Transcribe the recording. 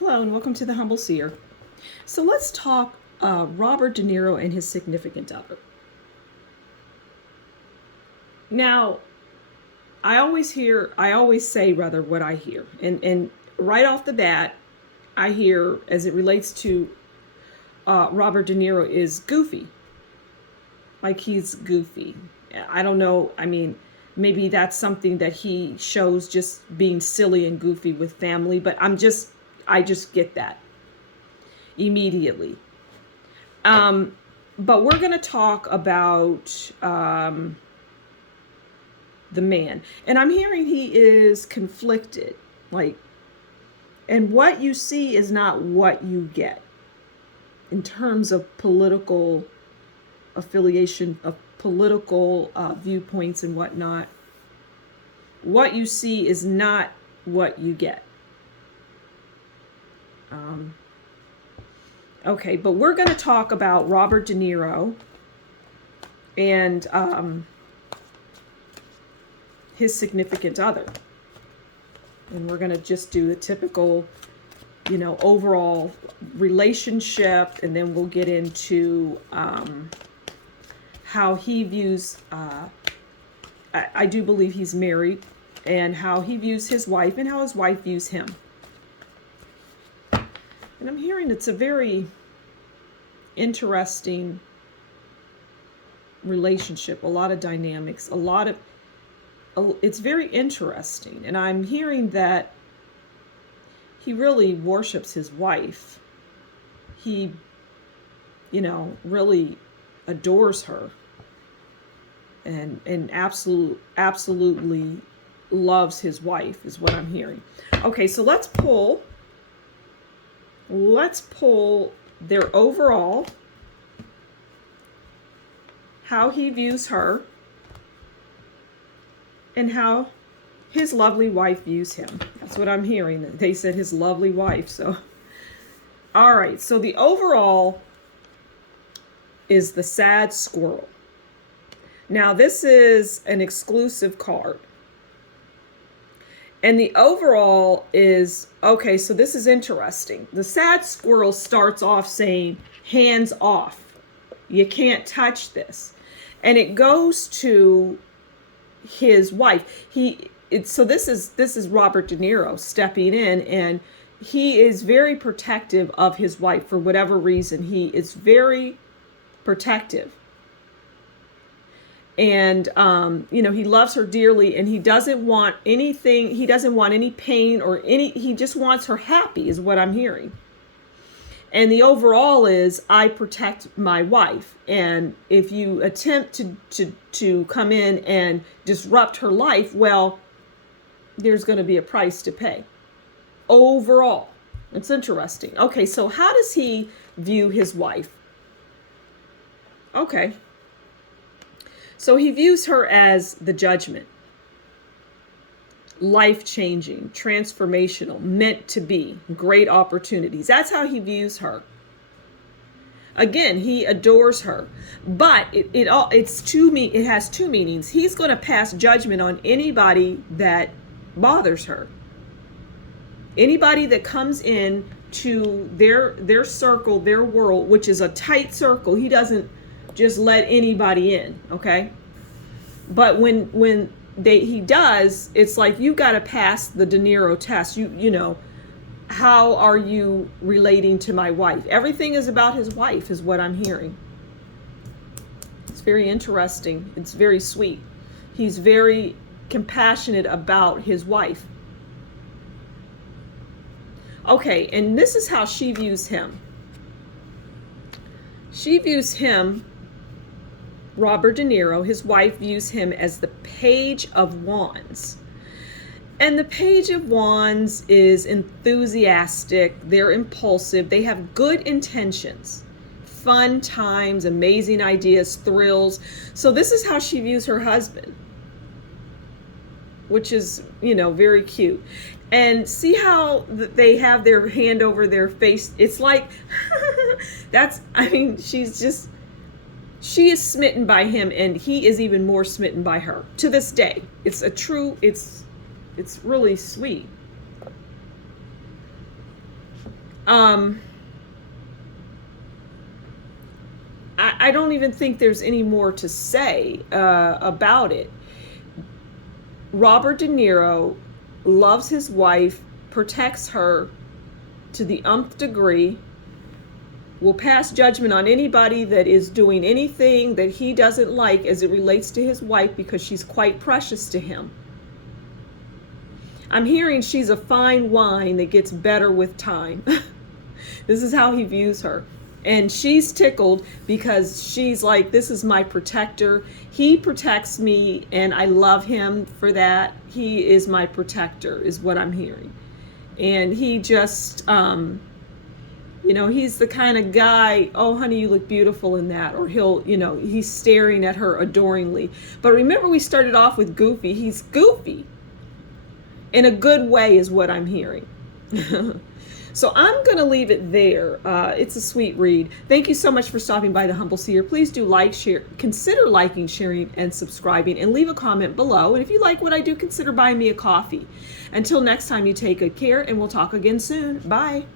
Hello and welcome to the Humble Seer. So let's talk Robert De Niro and his significant other. Now, I always say what I hear. And right off the bat, I hear, as it relates to Robert De Niro, is goofy. Like he's goofy. I don't know. I mean, maybe that's something that he shows, just being silly and goofy with family, but I just get that immediately. But we're going to talk about the man. And I'm hearing he is conflicted. And what you see is not what you get in terms of political affiliation, of political viewpoints and whatnot. What you see is not what you get. Okay, but we're going to talk about Robert De Niro and his significant other. And we're going to just do the typical, overall relationship, and then we'll get into how he views, I do believe he's married, and how he views his wife and how his wife views him. And I'm hearing it's a very interesting relationship, a lot of dynamics, it's very interesting. And I'm hearing that he really worships his wife. He, really adores her and absolutely loves his wife is what I'm hearing. Okay, so let's pull their overall, how he views her, and how his lovely wife views him. That's what I'm hearing. They said his lovely wife. So, all right. So the overall is the sad squirrel. Now, this is an exclusive card. And the overall is, okay, so this is interesting. The sad squirrel starts off saying, hands off. You can't touch this. And it goes to his wife. So this is Robert De Niro stepping in, and he is very protective of his wife for whatever reason. He is very protective. And, he loves her dearly, and he doesn't want anything. He doesn't want any pain he just wants her happy is what I'm hearing. And the overall is, I protect my wife. And if you attempt to come in and disrupt her life, well, there's going to be a price to pay. Overall, it's interesting. Okay, so how does he view his wife? Okay. So he views her as the judgment, life-changing, transformational, meant to be, great opportunities. That's how he views her. Again, he adores her, but it has two meanings. He's going to pass judgment on anybody that bothers her, anybody that comes in to their circle, their world, which is a tight circle. He doesn't just let anybody in, okay? But when he does, it's like, you got to pass the De Niro test. How are you relating to my wife? Everything is about his wife is what I'm hearing. It's very interesting. It's very sweet. He's very compassionate about his wife. Okay, and this is how she views him. She views him, Robert De Niro, his wife views him as the Page of Wands. And the Page of Wands is enthusiastic, they're impulsive, they have good intentions, fun times, amazing ideas, thrills. So this is how she views her husband, which is, very cute. And see how they have their hand over their face? It's like, she is smitten by him, and he is even more smitten by her to this day. It's really sweet. I don't even think there's any more to say about it. Robert De Niro loves his wife, protects her to the nth degree, will pass judgment on anybody that is doing anything that he doesn't like as it relates to his wife because she's quite precious to him. I'm hearing she's a fine wine that gets better with time. This is how he views her. And she's tickled because she's like, this is my protector. He protects me and I love him for that. He is my protector, is what I'm hearing. And he just, he's the kind of guy, oh, honey, you look beautiful in that. Or he's staring at her adoringly. But remember, we started off with goofy. He's goofy. In a good way is what I'm hearing. So I'm going to leave it there. It's a sweet read. Thank you so much for stopping by the Humble Seer. Please do like, share, consider liking, sharing, and subscribing, and leave a comment below. And if you like what I do, consider buying me a coffee. Until next time, you take good care, and we'll talk again soon. Bye.